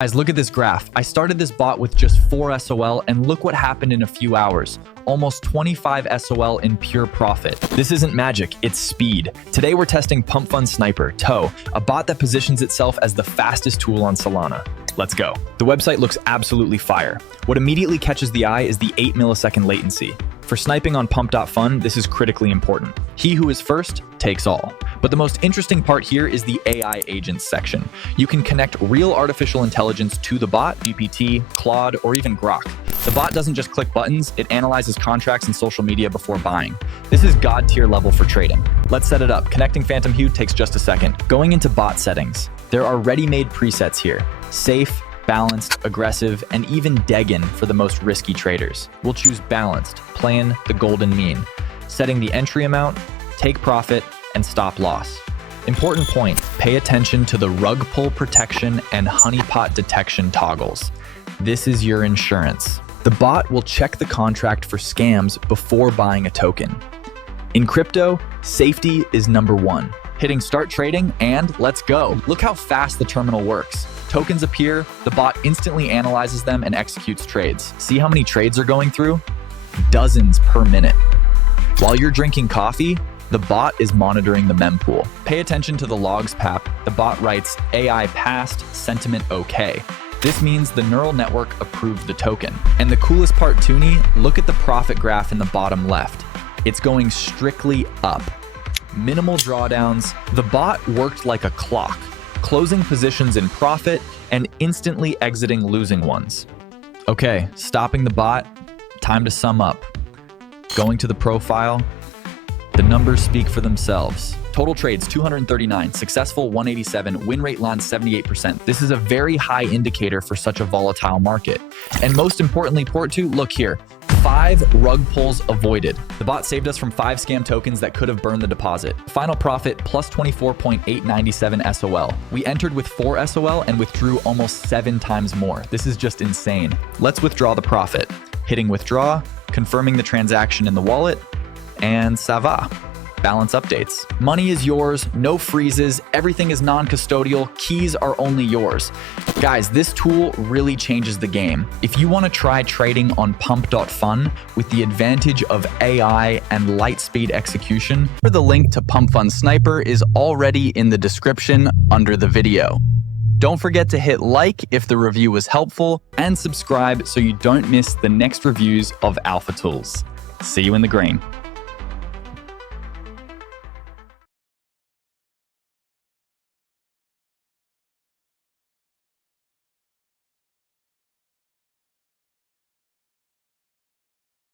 Guys, look at this graph. I started this bot with just 4 SOL and look what happened in a few hours. Almost 25 SOL in pure profit. This isn't magic, it's speed. Today we're testing Pump Fund Sniper, TOE, a bot that positions itself as the fastest tool on Solana. Let's go. The website looks absolutely fire. What immediately catches the eye is the 8 millisecond latency. For sniping on pump.fund, this is critically important. He who is first takes all. But the most interesting part here is the AI agents section. You can connect real artificial intelligence to the bot, GPT, Claude, or even Grok. The bot doesn't just click buttons, it analyzes contracts and social media before buying. This is God tier level for trading. Let's set it up. Connecting Phantom Hue takes just a second. Going into bot settings, there are ready-made presets here. Safe, balanced, aggressive, and even Degen for the most risky traders. We'll choose balanced, playing the golden mean. Setting the entry amount, take profit, and stop loss. Important point, pay attention to the rug pull protection and honeypot detection toggles. This is your insurance. The bot will check the contract for scams before buying a token. In crypto, safety is number one. Hitting start trading and let's go. Look how fast the terminal works. Tokens appear, the bot instantly analyzes them and executes trades. See how many trades are going through? Dozens per minute. While you're drinking coffee, the bot is monitoring the mempool. Pay attention to the logs pap. The bot writes AI passed, sentiment okay. This means the neural network approved the token. And the coolest part, Toonie, look at the profit graph in the bottom left. It's going strictly up. Minimal drawdowns. The bot worked like a clock, closing positions in profit and instantly exiting losing ones. Okay, stopping the bot, time to sum up. Going to the profile, the numbers speak for themselves. Total trades 239, successful 187, win rate lands 78%. This is a very high indicator for such a volatile market. And most importantly, port 2, look here. 5 rug pulls avoided. The bot saved us from 5 scam tokens that could have burned the deposit. Final profit plus 24.897 SOL. We entered with 4 SOL and withdrew almost 7 times more. This is just insane. Let's withdraw the profit. Hitting withdraw, confirming the transaction in the wallet, and ça va. Balance updates. Money is yours, no freezes, everything is non-custodial, keys are only yours. Guys, this tool really changes the game. If you want to try trading on pump.fund with the advantage of AI and light speed execution, the link to Pump Fund Sniper is already in the description under the video. Don't forget to hit like if the review was helpful and subscribe so you don't miss the next reviews of Alpha Tools. See you in the green.